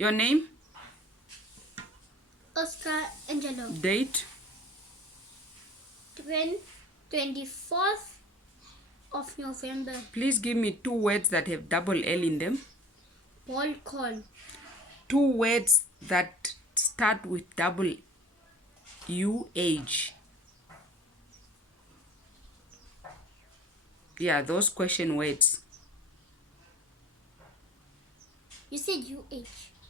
Your name? Oscar Angelo. Date? 24th of November. Please give me 2 words that have double L in them. Ball call. 2 words that start with double U, age. Yeah, those question words. You said UH.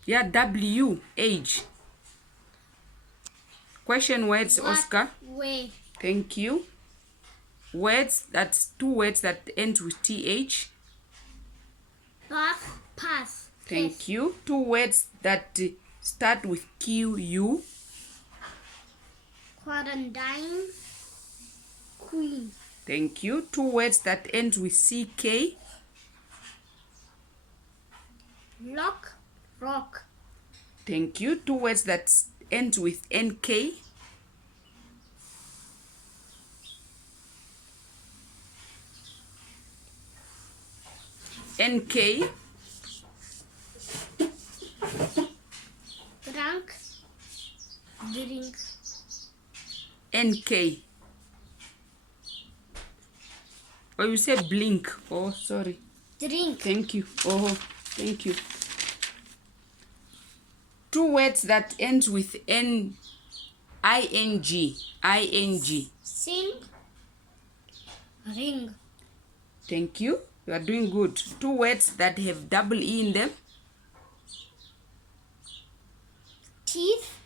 Yeah, W, age. Question words, What Oscar. way? Thank you. Words, that's 2 words that end with TH. Bath, pass. Thank you. 2 words that start with QU. Quarantine, queen. Thank you. 2 words that end with CK. Lock, rock. Thank you. 2 words that end with NK. NK. Drunk, drink. NK. Oh, you said blink. Oh, sorry. Drink. Thank you. Oh, thank you. 2 words that end with N, ING. ING. Sing, ring. Thank you. You are doing good. 2 words that have double E in them. Teeth,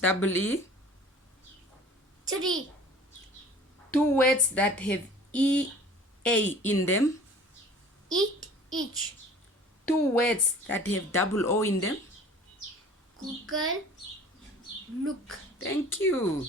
Double E. tree. 2 words that have EA in them. Eat, each. 2 words that have double O in them. Google, look. Thank you.